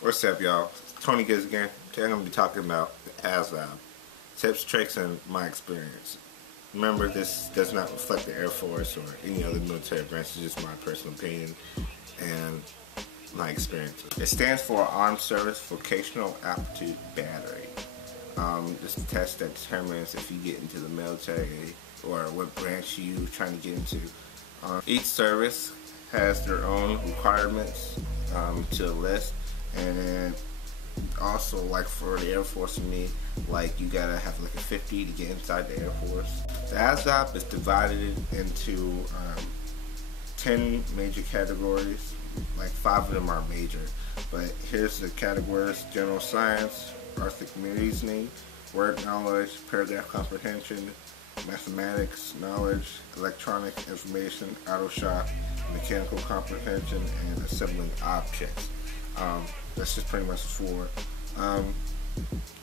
What's up, y'all? Tony Gibbs again. Today I'm going to be talking about the ASVAB. Tips, tricks, and my experience. Remember, this does not reflect the Air Force or any other military branch. It's just my personal opinion and my experiences. It stands for Armed Service Vocational Aptitude Battery. This is a test that determines if you get into the military or what branch you're trying to get into. Each service has their own requirements to a list. And then also, like for the Air Force, for me, like you gotta have like a 50 to get inside the Air Force. The ASVAB is divided into 10 major categories. Like 5 of them are major, but here's the categories: general science, arts and reasoning, word knowledge, paragraph comprehension, mathematics knowledge, electronic information, auto shop, mechanical comprehension, and assembling objects. That's just pretty much 4.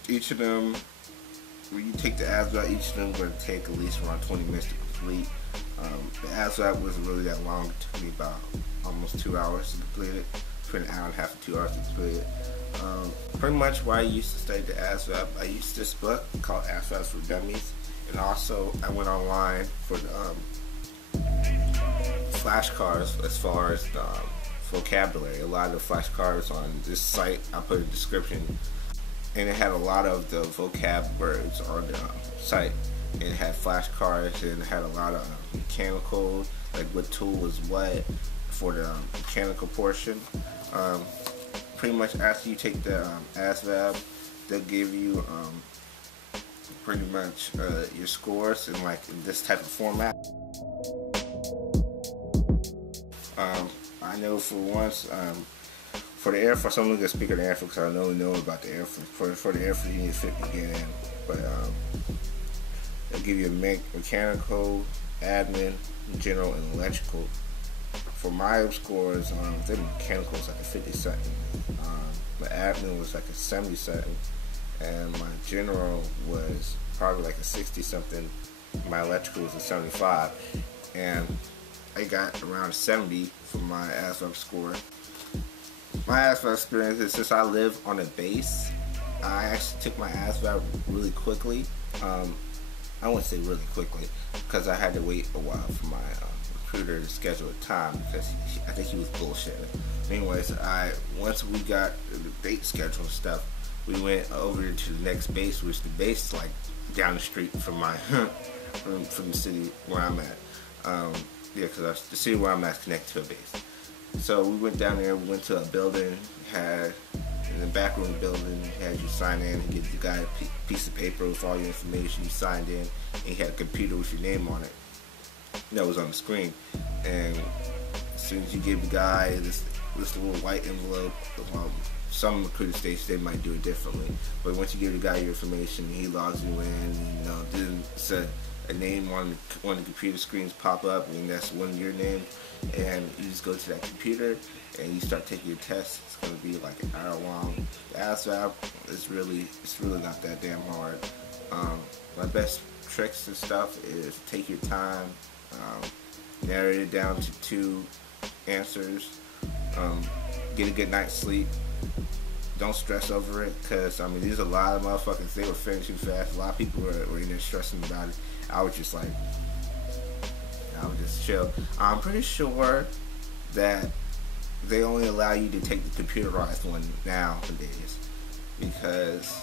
Each of them, when you take the ASVAB, each of them is going to take at least around 20 minutes to complete. The ASVAB wasn't really that long. It took me about almost 2 hours to complete it. For an hour and a half to 2 hours to complete it. Pretty much why I used to study the ASVAB, I used this book called ASVAB for Dummies, and also I went online for the flashcards as far as the vocabulary. A lot of the flashcards on this site, I put a description, and it had a lot of the vocab words on the site. It had flashcards, and it had a lot of mechanical, like what tool was what for the mechanical portion. Pretty much after you take the ASVAB, they'll give you pretty much your scores in like in this type of format. I know for once, for the Air Force, I'm going to speak of the Air Force because I know about the Air Force. For the Air Force, you need 50 to get in, but they'll give you a mechanical, admin, general, and electrical. For my scores, the mechanical was like a 50-something, my admin was like a 70-something, and my general was probably like a 60-something. My electrical was a 75, and I got around 70 for my ASVAB score. My ASVAB experience is, since I live on a base, I actually took my ASVAB really quickly. I wouldn't say really quickly, because I had to wait a while for my recruiter to schedule a time, because I think he was bullshitting. Anyways, once we got the date schedule and stuff, we went over to the next base, which the base is like down the street from my from the city where I'm at. Yeah, because the city where I'm at is connected to a base. So we went down there, we went to a building, had in the back room of the building, had you sign in and give the guy a piece of paper with all your information. You signed in, and he had a computer with your name on it that was on the screen. And as soon as you give the guy this little white envelope, some recruiter stations they might do it differently, but once you give the guy your information, he logs you in. Then a name on one of the computer screens pop up, and that's one of your names, and you just go to that computer and you start taking your test. It's going to be like an hour long. The ASVAB it's really not that damn hard. My best tricks and stuff is take your time, narrow it down to 2 answers, get a good night's sleep. Don't stress over it, because I mean, there's a lot of motherfuckers, they were finishing fast. A lot of people were in there stressing about it. I was just like, I would just chill. I'm pretty sure that they only allow you to take the computerized one nowadays, because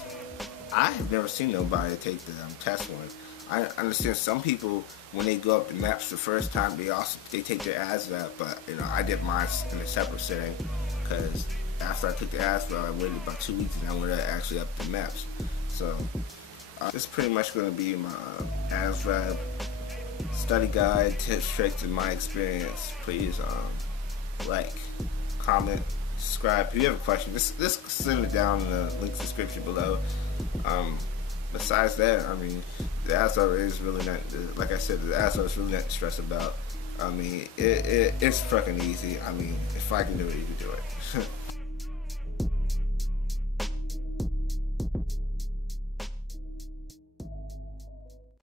I have never seen nobody take the test one. I understand some people, when they go up the maps the first time, they take their ASVAB, but I did mine in a separate setting, because after I took the ASVAB, I waited about 2 weeks and I went actually up the maps. So this is pretty much going to be my ASVAB study guide, tips, tricks, and my experience. Please like, comment, subscribe. If you have a question, just send it down in the link description below. Besides that, I mean, the ASVAB is really not, like I said, the ASVAB is really not to stress about. I mean, it's fucking easy. I mean, if I can do it, you can do it.